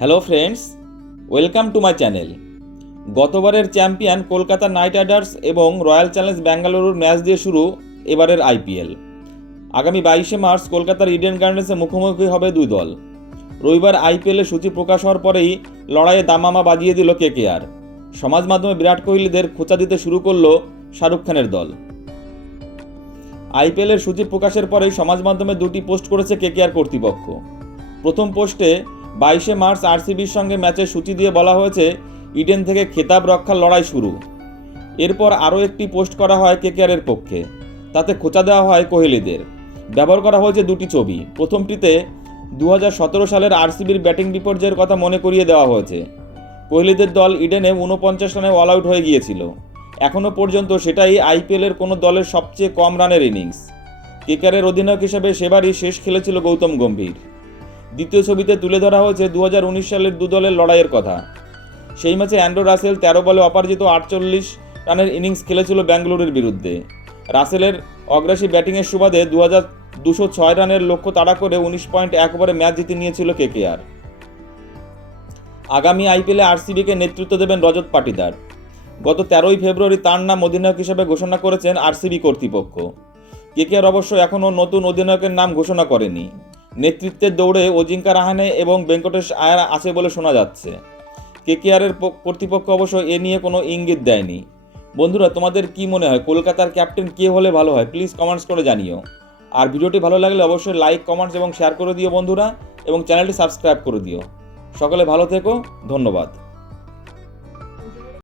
Hello friends welcome to my channel গতবারের champion Kolkata Knight Riders এবং Royal Challenge ব্যাঙ্গালুরুর match দিয়ে শুরু এবারের আইপিএল আগামী বাইশে মার্চ কলকাতার ইডেন গার্ডেন্সে মুখোমুখি হবে দুই দল। রবিবার আইপিএলের সূচি প্রকাশ হওয়ার পরেই লড়াইয়ে দামামা বাজিয়ে দিল কেকেআর সমাজ মাধ্যমে বিরাট কোহলিদের খোঁচা দিতে শুরু করল শাহরুখ খানের দল। আইপিএলের সূচি প্রকাশের পরেই সমাজ মাধ্যমে দুটি পোস্ট করেছে কেকেআর কর্তৃপক্ষ। প্রথম পোস্টে বাইশে মার্চ আরসিবির সঙ্গে ম্যাচের সূচি দিয়ে বলা হয়েছে, ইডেন থেকে খেতাব রক্ষার লড়াই শুরু। এরপর আরও একটি পোস্ট করা হয় কেকেআরের পক্ষে। তাতে খোঁচা দেওয়া হয় কোহলিদের। ব্যবহার করা হয়েছে দুটি ছবি। প্রথমটিতে দু হাজার সতেরো সালের আরসিবির ব্যাটিং বিপর্যয়ের কথা মনে করিয়ে দেওয়া হয়েছে। কোহলিদের দল ইডেনে উনপঞ্চাশ রানে অল আউট হয়ে গিয়েছিল। এখনও পর্যন্ত সেটাই আইপিএলের কোনো দলের সবচেয়ে কম রানের ইনিংস। কেকারের অধিনায়ক হিসেবে সেবারই শেষ খেলেছিল গৌতম গম্ভীর। দ্বিতীয় ছবিতে তুলে ধরা হয়েছে দু হাজার উনিশ সালের দু দলের লড়াইয়ের কথা। সেই ম্যাচে অ্যান্ড্রো রাসেল তেরো বলে অপরাজিত আটচল্লিশ রানের ইনিংস খেলেছিল ব্যাঙ্গালোরের বিরুদ্ধে। রাসেলের অগ্রাসী ব্যাটিংয়ের সুবাদে দু হাজার দুশো ছয় রানের লক্ষ্য তাড়া করে উনিশ পয়েন্ট এক ওভারে ম্যাচ জিতে নিয়েছিল কেকেআর। আগামী আইপিএলে আরসিবিকে নেতৃত্ব দেবেন রজত পাটিদার। গত তেরোই ফেব্রুয়ারি তার নাম অধিনায়ক হিসেবে ঘোষণা করেছেন আরসিবি কর্তৃপক্ষ। কে কেকেআর অবশ্য এখনও নতুন অধিনায়কের নাম ঘোষণা করেনি। নেতৃত্বের দৌড়ে অজিঙ্কা রাহানে এবং ভেঙ্কটেশ আয়ার আছে বলে শোনা যাচ্ছে। কেকেআরের কর্তৃপক্ষ অবশ্য এ নিয়ে কোনো ইঙ্গিত দেয়নি। বন্ধুরা, তোমাদের কি মনে হয়, কলকাতার ক্যাপ্টেন কে হলে ভালো হয়? প্লিজ কমেন্টস করে জানিও। আর ভিডিওটি ভালো লাগলে অবশ্যই লাইক, কমেন্টস এবং শেয়ার করে দিও বন্ধুরা এবং চ্যানেলটি সাবস্ক্রাইব করে দিও। সকলে ভালো থেকো, ধন্যবাদ।